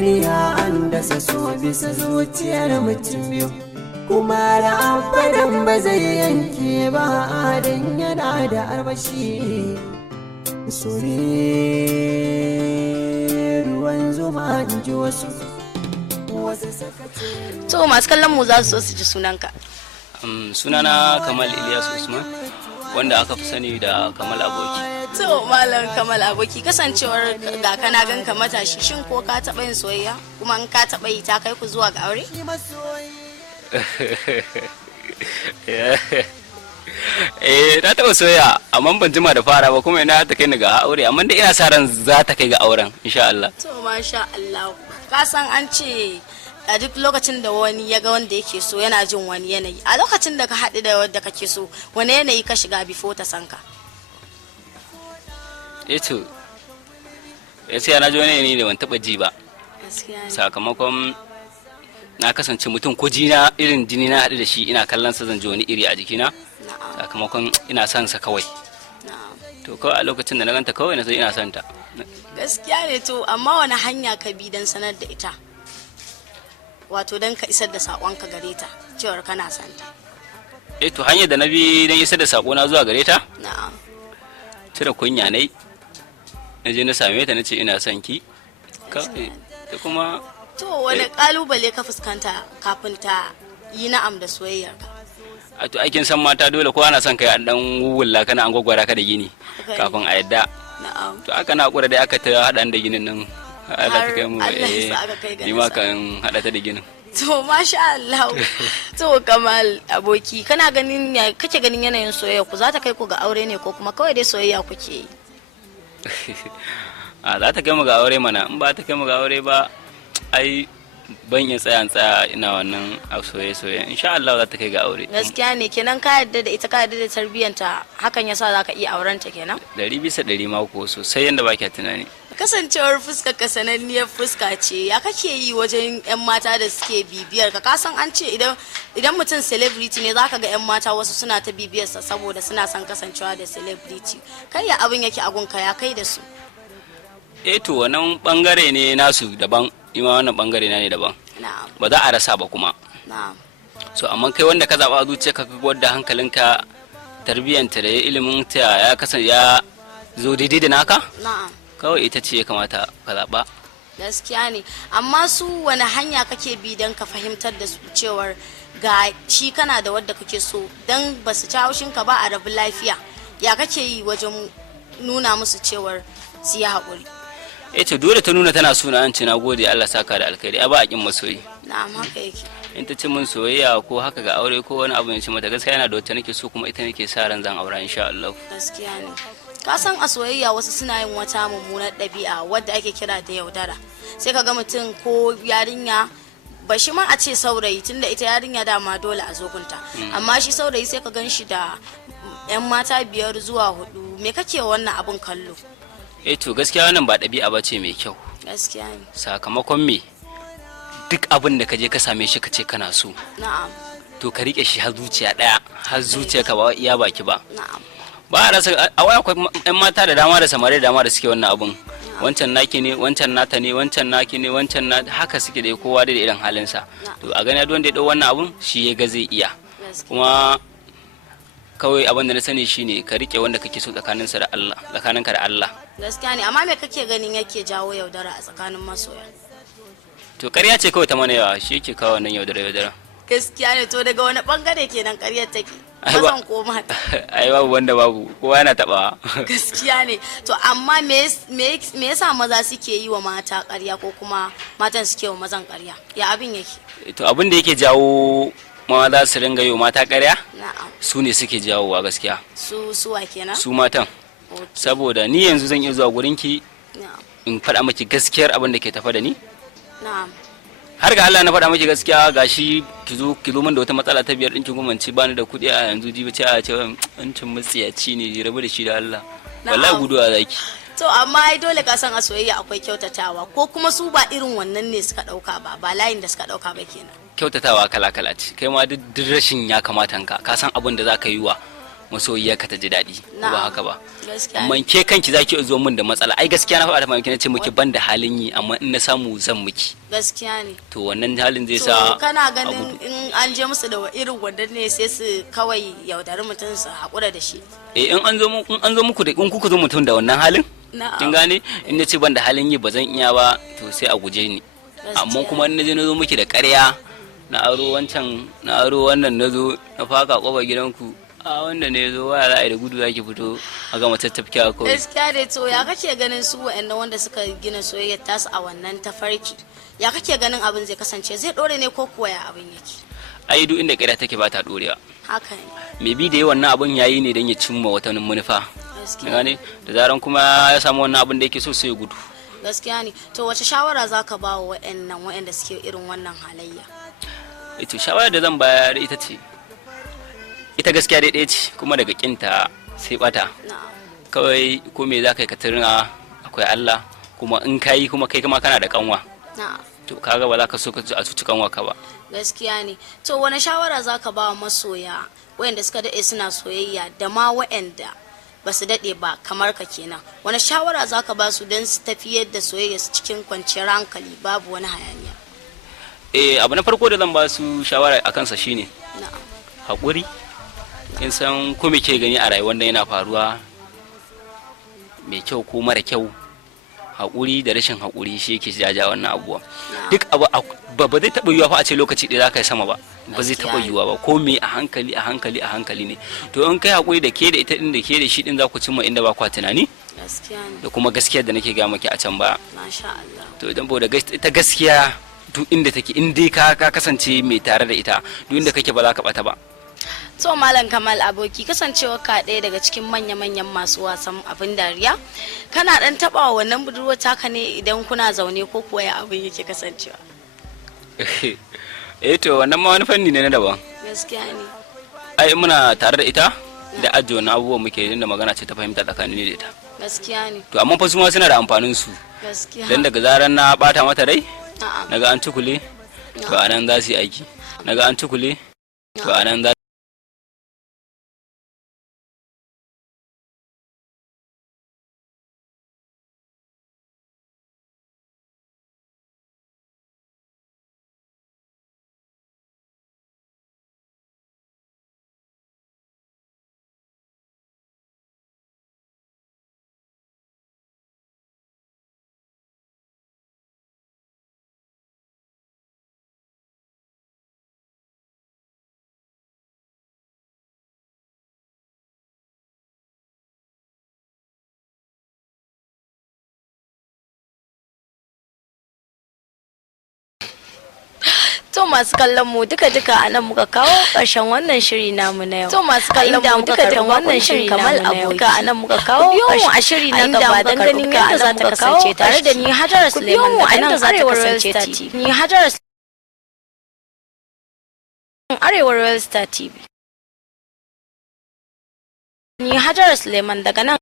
duniya an dasa so bisa zuciyar mutum biyu, kuma da amfanin ba zai yanke ba adan yana da armashi. Sore ruwan zuma in ji wasu to masu kallon mu za su so su ji sunanka. Sunana Kamal Ilyasu Usman, wanda aka fi sani da Kamal Aboki. To malam Kamal Aboki, kasancewar ga kana ganka matashi, shin ko ka taɓa yin soyayya, kuma in ka taɓa yi ta kai ku zuwa ga aure? Na taɓa soyayya amma ban jima da fara ba, kuma ina ta kai ni ga aure, amma da ina sa ran za ta kai ga auren insha Allah. To masha Allah, ka san an ce a duk lokacin da wani ya ga wanda yake so yana jin wani yanayi, a lokacin da ka haɗu da wanda kake so wani yanayi ka shiga before ta sanka? To sai na ji wani yanayi da ban taɓa ji ba, sakamakon na kasance mutum ko jina irin jini na haɗu da shi ina kallon sa zan ji wani iri a jikina, sakamakon ina son sa kawai. To kawai a lokacin da na ganta kawai na sai ina son ta. Gaskiya ne. To amma wani hanya ka bi don sanar da ita, wato don ka isar da saƙonka gare ta cewar kana son ta? To hanyar da na bi don isar da saƙona zuwa gare ta, na'am, cire kunya nai, na je na same ta na ce ina son ki kawai. Da kuma to wani kalubale ka fuskanta kafin ta yi na'am da soyayyar ka? a to aikin san mata dole ko ana son kai an dan wuwulla kana an gwagwara ka da gini kafin a yadda. Na'am. To aka na hakura dai aka ta hada da ginin nan, Allah ta kai mu ni ma kan hada ta da ginin. To masha Allah. To Kamal Aboki, kana ganin kake ganin yanayin soyayya ku za ta kai ku ga aure ne ko kuma kawai dai soyayya kuke yi? Za ta kai mu ga aure mana, in ba ta kai mu ga aure ba ai ban iya tsaya ina wannan soyayya. Insha Allah za ta kai ga aure. Gaskiya ne, kenan ka yarda da ita, ka yarda da tarbiyyanta, hakan yasa za ka iya aurenta kenan? 100% ma ko sosai yanda ba ki tunani. Kasancewar fuskar ka sananniyar fuska ce, ya kake yi wajen 'yan mata da suke bibiyar ka? Kasan an ce idan mutum celebrity ne zaka ga 'yan mata wasu suna ta bibiyarsa saboda suna son kasancewa da celebrity. Kai ya abin yake a gunka, ya kai da su? To wannan bangare ne nasu daban, ima wannan bangare na ne daban. Ba za a rasa ba kuma. So amma kai wanda ka zaba zuciya ka wadda hankalinka tarbiyyanta da ilimin ta ya kasance ya zo daidai da naka? Kawai ita ce ya kamata ka zaɓa. Gaskiya ne, amma su wani hanya kake bi don ka fahimtar da su cewar ga shi kana da wadda kake so, don ba su ci haushinka ba a rabu lafiya? Ya kake yi wajen nuna musu cewar su yi haƙuri? To dole ta nuna tana suna an ce na gode Allah saka da alkhairi, a ba a kin masoyi. Na'am, haka yake. In ta ce min soyayya ko haka ga aure ko wani abu ne ce mata gaskiya yana da wacce nake so kuma ita nake sa ran zan aura insha Allah. Gaskiya ne. Ka san a soyayya wasu suna yin wata mummunar ɗabi'a wadda ake kira da yaudara. Sai ka ga mutum ko yarinya, ba shi ma a ce saurayi, tunda ita yarinya dama dole a zogunta, amma shi saurayi sai ka gan shi da 'yan mata 5 zuwa 4. Me kake wannan abun kallo? To gaskiya wannan ba ɗabi'a ba ce mai kyau. Gaskiya ne. Sakamakon me, duk abin da ka je ka same shi ka ce kana so, na'am, to ka rike shi har zuciya ɗaya, har zuciya ka ba iya baki ba. Na'am. Ba a rasa a waya akwai 'yan mata da dama da samari da dama da suke wannan abun. Wancan naki ne, wancan nata ne, wancan naki ne, wancan na haka suke da kowa da irin halinsa. To a gani don da ya ɗau wannan abun shi ya ga zai iya. Kuma kawai abin da na sani shine ka rike wanda kake so tsakaninka da Allah. Gaskiya ne, amma me kake ganin yake jawo yaudara a tsakanin masoya? To ƙarya ce kawai ta mana yawa, shi yake kawo nan yaudara. Gaskiya ne. To daga wani bangare kenan ƙaryar take? Mazan ko mata? Ai babu wanda babu, kowa yana taɓa. Gaskiya ne. To amma me yasa maza suke yi wa mata ƙarya ko kuma matan suke wa mazan ƙarya? Ya abin yake? To abin da yake jawo maza su ringa yi wa mata ƙarya? Na'am. Su ne suke jawowa gaskiya. Suwa kenan? Su matan. Saboda ni yanzu zan iya zuwa gurinki in faɗa miki gaskiyar abin da ke tafa da ni. Har ga Allah na faɗa miki gaskiya, gashi ki zo min da wata matsala ta 5 ɗinkin gumanci bani da kuɗi a yanzu, jibi ce a ce wancin matsiyaci ne, rabu da shi da Allah. Wallahi guduwa zaki. To amma ai dole ka san a soyayya akwai kyautatawa, ko kuma su ba irin wannan ne suka ɗauka ba layin da suka ɗauka ba kenan. Kyautatawa kala-kala ce, kai ma duk rashin ya kamata ka san abin da za ka yi wa masoyiyarka ta ji daɗi ko ba Na'am. haka ba. Gaskiya Amma ne. ke kanki zaki zo min da matsala, ai gaskiya na faɗa ta maki na ce miki ban da halin yi, amma in na samu zan miki, Gaskiya ne. to wannan halin zai To sa kana a ganin gudu. in an je musu da irin wannan ne sai su kawai yaudari mutum su haƙura da shi. in an zo muku da in kuka zo mutum da wannan halin, Na'am. kin gane, in na ce ban da halin yi ba zan iya ba, to sai a guje ni. Amma kuma in na je na zo miki da ƙarya, na aro wancan na aro wannan, na zo na faka ƙofar gidanku, a wanda ne zo waya za a yi da gudu zaki fito a gama tattafkiya kawai. Gaskiya ne. To ya kake ganin su wa'annan wanda suka gina soyayyar tasu a wannan tafarki, ya kake ganin abin zai kasance, zai ɗore ne ko kuwa ya abin yake? Ai duk inda ƙarya take ba ta ɗorewa. Haka ne. Me bi da yi wannan abin yayi ne don ya cimma wata manufa. Kin Gaskiya. gane, da zaran kuma ya samu wannan abin da yake so sai ya gudu. Gaskiya ne. To wace shawara za ka ba wa wa'annan wa'anda suke irin wannan halayya? Ito shawarar da zan bayar ita ce, ita gaskiya dai ɗaya ce, kuma daga kinta sai bata. Na'am. Kawai ko me za ka yi ka tuna akwai Allah, kuma in ka yi kuma kai kuma kana da kanwa, Na'am. to kaga ba za ka so ka a cuci kanwa ka ba. Gaskiya ne. To wani shawara za ka ba wa masoya wayanda suka daɗe suna soyayya da ma wayanda ba su daɗe ba kamar ka kenan, wani shawara za ka ba su don su tafiyar da soyayya su cikin kwanciyar hankali babu wani hayaniya? Abu na farko da zan ba su shawara a kansa shine Na'am. haƙuri. In san ko me ke gani a rayuwar da yana faruwa, mai kyau ko mara kyau, haƙuri da rashin haƙuri shi yake jaja wannan abuwa. Duk abu ba zai taɓa yiwuwa fa a ce lokaci ɗaya za ka yi sama ba, ba zai taɓa yiwuwa ba, ko me a hankali a hankali a hankali ne. To in kai haƙuri da ke da ita ɗin da ke da shi ɗin za ku cimma inda ba kwa tunani, Gaskiya ne. da kuma gaskiyar da nake ga maki a can baya. Masha Allah. To idan ba da ita gaskiya duk inda take, in dai ka kasance mai tare da ita, duk inda kake ba za ka ɓata ba. To Malam Kamal aboki, kasancewa ka ɗaya daga cikin manya-manyan masu wasan abin dariya, kana ɗan taɓa wa wannan budurwar taka ne idan kuna zaune ko kuwa ya abin yake kasancewa? To wannan ma wani fanni ne na daban. Gaskiya ne. Ai muna tare da ita da ajiye wani abubuwan muke yin da magana ce ta fahimta tsakanin ni da ita. Gaskiya ne. To amma fa su ma suna da amfanin su. Gaskiya. Dan daga zaran na bata mata rai, A'a. naga an tukule, to anan za su yi aiki. Naga an tukule, to anan za To masu kallon mu duka-duka a nan muka kawo ƙarshen wannan shiri namu na yau. To masu kallon mu duka-duka wannan shiri Kamal Abuka a nan muka kawo ƙarshen a shiri na gaba don ganin yadda za ta kasance tare da ni Hajara Suleiman daga nan Arewa Royal Star TV. Ni Hajara Arewa Royal Star TV. Ni Hajara Suleiman daga nan